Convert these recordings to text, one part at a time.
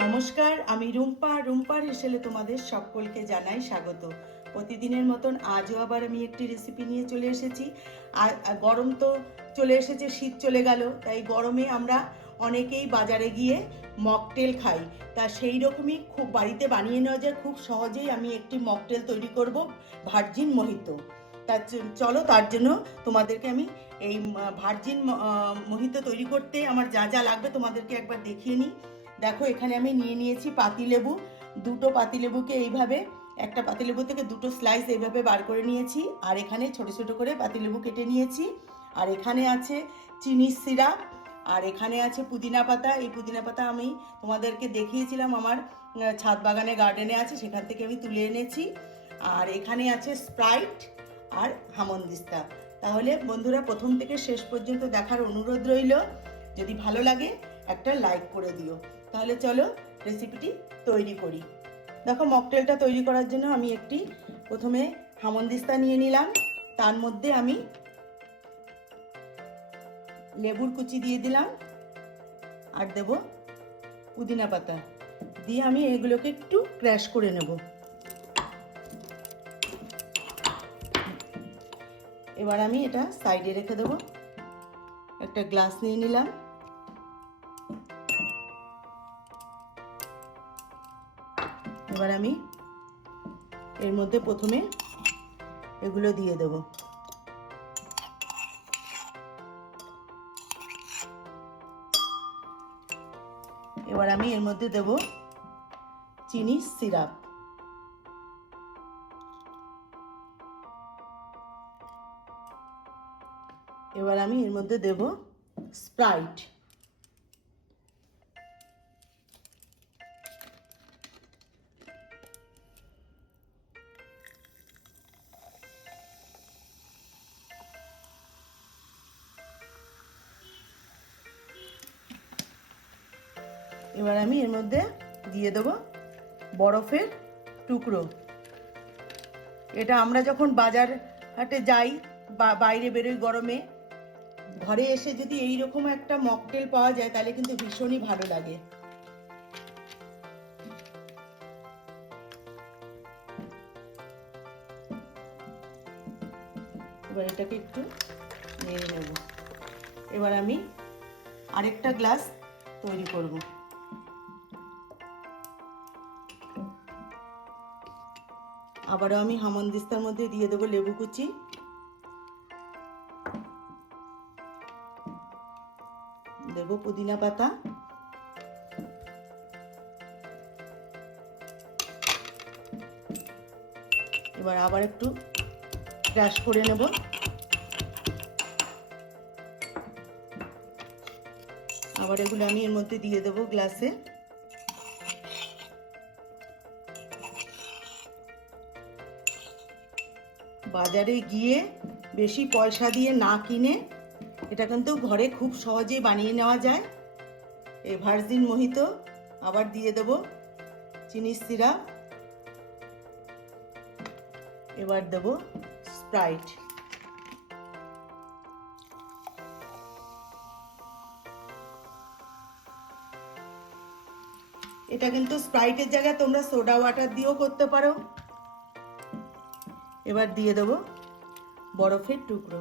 নমস্কার, আমি রুম্পা। রুম্পার হেসেলে তোমাদের সকলকে জানাই স্বাগত। প্রতিদিনের মতন আজও আবার আমি একটি রেসিপি নিয়ে চলে এসেছি। আর গরম তো চলে এসেছে, শীত চলে গেল, তাই গরমে আমরা অনেকেই বাজারে গিয়ে মকটেল খাই। তা সেই রকমই খুব বাড়িতে বানিয়ে নেওয়া যায়, খুব সহজেই আমি একটি মকটেল তৈরি করব ভার্জিন মোহিত তা চলো তার জন্য তোমাদেরকে আমি এই ভার্জিন মোহিত তৈরি করতে আমার যা যা লাগবে তোমাদেরকে একবার দেখিয়ে নিই। দেখো, এখানে আমি নিয়ে নিয়েছি পাতিলেবু দুটো পাতিলেবুকে এইভাবে, একটা পাতিলেবু থেকে দুটো স্লাইস এইভাবে বার করে নিয়েছি। আর এখানে ছোট ছোট করে পাতিলেবু কেটে নিয়েছি। আর এখানে আছে চিনির সিরাপ। আর এখানে আছে পুদিনা পাতা। এই পুদিনা পাতা আমি তোমাদেরকে দেখিয়েছিলাম আমার ছাদ বাগানে গার্ডেনে আছে, সেখান থেকে আমি তুলে এনেছি। আর এখানে আছে স্প্রাইট আর হামন্দিস্তা তাহলে বন্ধুরা, প্রথম থেকে শেষ পর্যন্ত দেখার অনুরোধ রইল। যদি ভালো লাগে একটা লাইক করে দিও। তাহলে চলো রেসিপিটি তৈরি করি। দেখো মকটেলটা তৈরি করার জন্য আমি একটি প্রথমে হামন্দিস্তা নিয়ে নিলাম। তার মধ্যে আমি লেবুর কুচি দিয়ে দিলাম আর দেব পুদিনা পাতা। দিয়ে আমি এগুলোকে একটু ক্র্যাশ করে নেব। এবার আমি এটা সাইডে রেখে দেবো। একটা গ্লাস নিয়ে নিলাম। এবার আমি এর মধ্যে প্রথমে এগুলো দিয়ে দেব। এবার আমি এর মধ্যে দেব চিনি সিরাপ। এবার আমি এর মধ্যে দেব স্প্রাইট। এবার আমি এর মধ্যে দিয়ে দেব বরফের টুকরো। এটা আমরা যখন বাজার হাটে যাই বা বাইরে বেরোই গরমে, ঘরে এসে যদি এই রকম একটা মকটেল পাওয়া যায়, তাহলে কিন্তু ভীষণই ভালো লাগে। এবার এটাকে একটু নেড়ে নেব। এবার আমি আরেকটা গ্লাস তৈরি করব। আবারও আমি হামনদিস্তার মধ্যে দিয়ে দেবো লেবু কুচি। দেব পুদিনা পাতা। এবার আবার একটু ক্রাশ করে নেব। আবার এগুলো আমি এর মধ্যে দিয়ে দেবো গ্লাসে বাজারে গিয়ে বেশি পয়সা দিয়ে না কিনে এটা কিন্তু ঘরে খুব সহজেই বানিয়ে নেওয়া যায়। এই ভার্জিন মোহিত, আবার দিয়ে দেব চিনির সিরাপ। এবার দেব স্প্রাইট। এটা কিন্তু স্প্রাইটের জায়গায় তোমরা সোডা ওয়াটার দিয়েও করতে পারো। এবার দিয়ে দেব বরফের টুকরো।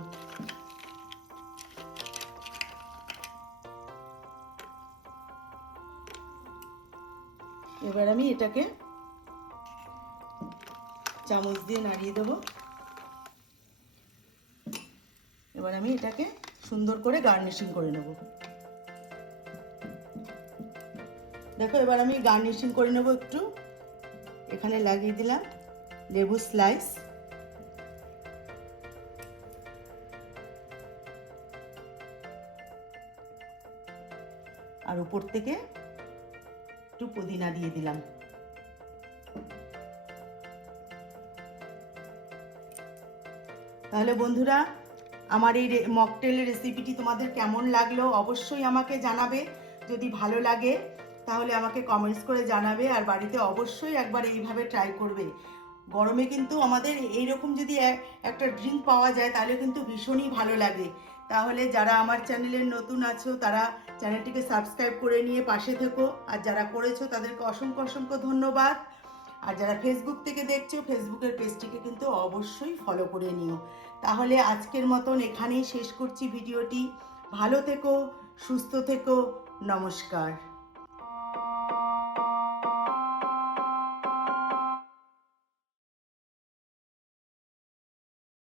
এবার আমি এটাকে চামচ দিয়ে নাড়িয়ে দেব। এবার আমি এটাকে সুন্দর করে গার্নিশিং করে নেব। দেখো, এবার আমি গার্নিশিং করে নেব একটু। এখানে লাগিয়ে দিলাম লেবু স্লাইস। আর উপর থেকে একটু পুদিনা দিয়ে দিলাম। তাহলে বন্ধুরা, আমার এই মকটেলের রেসিপিটি তোমাদের কেমন লাগল অবশ্যই আমাকে জানাবে। যদি ভালো লাগে, তাহলে আমাকে কমেন্টস করে জানাবে আর বাড়িতে অবশ্যই একবার এইভাবে ট্রাই করবে। গরমে কিন্তু আমাদের এইরকম যদি এক- একটা ড্রিঙ্ক পাওয়া যায়, তাহলে কিন্তু ভীষণই ভালো লাগে। তাহলে যারা আমার চ্যানেলের নতুন আছো, তারা চ্যানেলটিকে সাবস্ক্রাইব করে নিয়ে পাশে থেকো। আর যারা করেছ, তাদেরকে অসংখ্য অসংখ্য ধন্যবাদ। আর যারা ফেসবুক থেকে দেখছ ফেসবুকের পেজটিকে কিন্তু অবশ্যই ফলো করে নিও। তাহলে আজকের মতন এখানেই শেষ করছি ভিডিওটি। ভালো থেকো, সুস্থ থেকো, নমস্কার।